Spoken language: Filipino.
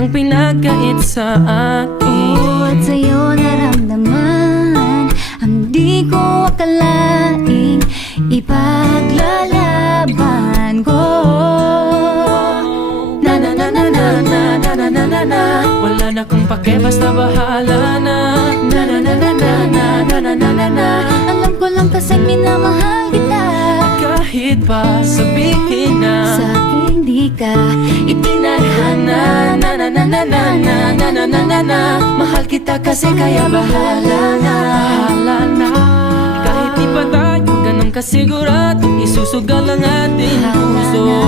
ang pinagkait sa akin. At sa'yo naramdaman ang di ko akalaing ipaglalaban ko. Na na na na na na na na na na na. Wala na kung pake, basta bahala na. Na na na na na na na na na na na. Alam ko lang kasing minamahal kita. Kahit pa sabihin na Sa akin di ka itinadhana. na na na na na na na na na na na. Mahal kita kasi kaya bahala na. Bahala na. Kahit di pa tayo ganun kasigurado, isusugal ang ating Bahala puso. na.